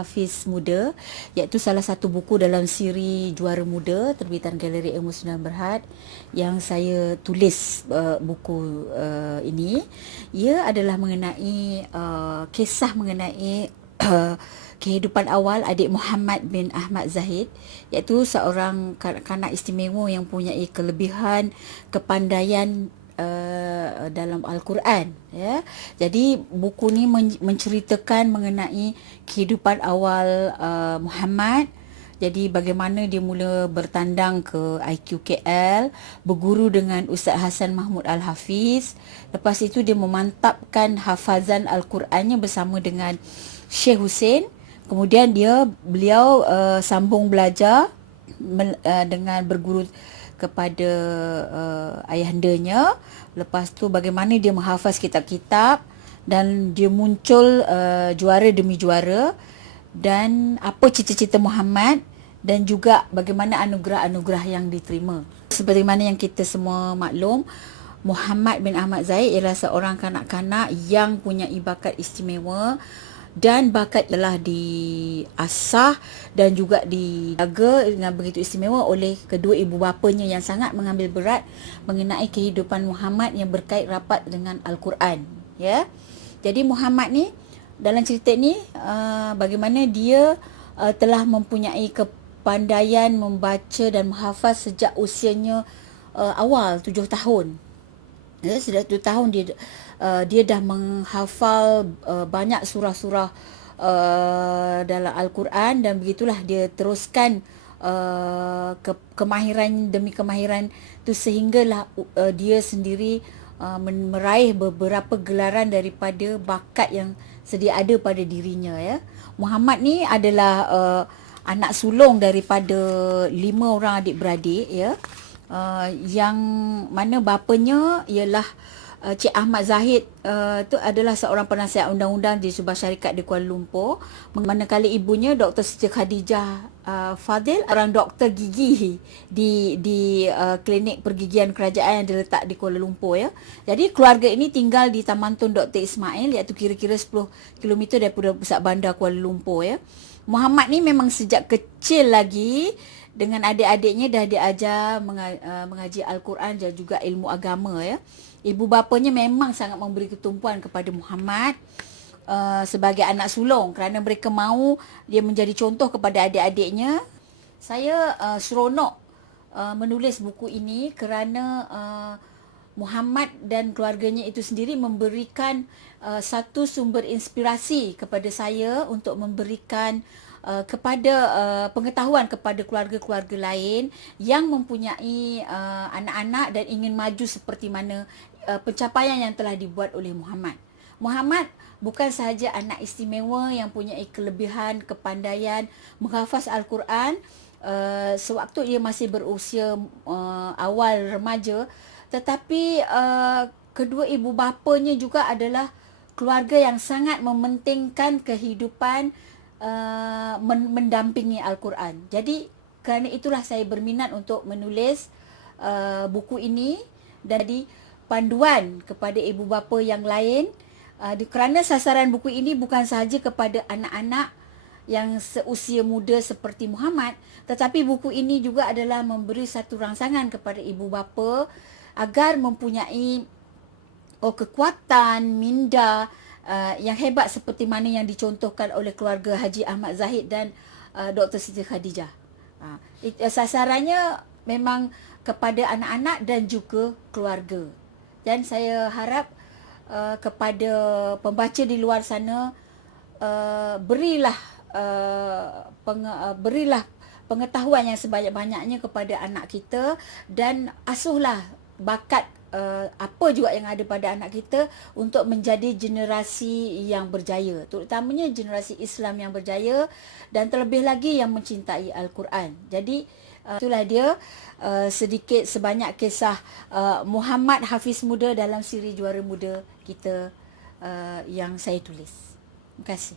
Hafiz Muda, iaitu salah satu buku dalam siri Juara Muda terbitan Galeri Ilmu Sunan Berhad yang saya tulis buku ini. Ia adalah mengenai kisah mengenai kehidupan awal adik Muhammad bin Ahmad Zahid, iaitu seorang kanak-kanak istimewa yang mempunyai kelebihan kepandaian dalam Al-Quran, ya. Jadi buku ni menceritakan mengenai kehidupan awal Muhammad. Jadi bagaimana dia mula bertandang ke IQKL, berguru dengan Ustaz Hasan Mahmud Al-Hafiz. Lepas itu dia memantapkan hafazan Al-Qurannya bersama dengan Syekh Hussein. Kemudian beliau sambung belajar dengan berguru kepada ayahandanya. Lepas tu bagaimana dia menghafaz kitab-kitab dan dia muncul juara demi juara, dan apa cita-cita Muhammad dan juga bagaimana anugerah-anugerah yang diterima. Seperti mana yang kita semua maklum, Muhammad bin Ahmad Zahid ialah seorang kanak-kanak yang punya bakat istimewa, dan bakat telah diasah dan juga dijaga dengan begitu istimewa oleh kedua ibu bapanya yang sangat mengambil berat mengenai kehidupan Muhammad yang berkait rapat dengan Al-Quran, ya. Jadi Muhammad ni dalam cerita ni bagaimana dia telah mempunyai kepandaian membaca dan menghafaz sejak usianya awal 7 tahun. Ya, sudah 7 tahun dia dah menghafal banyak surah-surah dalam Al-Quran, dan begitulah dia teruskan kemahiran demi kemahiran tu sehinggalah dia sendiri meraih beberapa gelaran daripada bakat yang sedia ada pada dirinya, ya. Muhammad ni adalah anak sulung daripada 5 orang adik-beradik, ya. Yang mana bapanya ialah Cik Ahmad Zahid, tu adalah seorang penasihat undang-undang di sebuah syarikat di Kuala Lumpur, manakala ibunya Dr. Siti Khadijah Fadil, orang doktor gigi di klinik pergigian kerajaan yang diletak di Kuala Lumpur, ya. Jadi keluarga ini tinggal di Taman Tun Dr. Ismail, iaitu kira-kira 10 km daripada pusat bandar Kuala Lumpur, ya. Muhammad ni memang sejak kecil lagi dengan adik-adiknya dah diajar mengaji Al-Quran dan juga ilmu agama, ya. Ibu bapanya memang sangat memberi ketumpuan kepada Muhammad sebagai anak sulung kerana mereka mahu dia menjadi contoh kepada adik-adiknya. Saya seronok menulis buku ini kerana Muhammad dan keluarganya itu sendiri memberikan satu sumber inspirasi kepada saya untuk memberikan kepada pengetahuan kepada keluarga-keluarga lain yang mempunyai anak-anak dan ingin maju seperti mana pencapaian yang telah dibuat oleh Muhammad. Muhammad bukan sahaja anak istimewa yang punya kelebihan kepandaian menghafaz Al-Quran sewaktu ia masih berusia awal remaja, tetapi kedua ibu bapanya juga adalah keluarga yang sangat mementingkan kehidupan mendampingi Al-Quran. Jadi kerana itulah saya berminat untuk menulis buku ini, dan jadi panduan kepada ibu bapa yang lain, kerana sasaran buku ini bukan sahaja kepada anak-anak yang seusia muda seperti Muhammad, tetapi buku ini juga adalah memberi satu rangsangan kepada ibu bapa agar mempunyai kekuatan minda yang hebat seperti mana yang dicontohkan oleh keluarga Haji Ahmad Zahid dan Dr. Siti Khadijah. Sasarannya memang kepada anak-anak dan juga keluarga. Dan saya harap kepada pembaca di luar sana, berilah pengetahuan yang sebanyak-banyaknya kepada anak kita, dan asuhlah bakat apa juga yang ada pada anak kita untuk menjadi generasi yang berjaya, terutamanya generasi Islam yang berjaya dan terlebih lagi yang mencintai Al-Quran. Jadi itulah dia sedikit sebanyak kisah Muhammad Hafiz Muda dalam siri Juara Muda kita yang saya tulis. Terima kasih.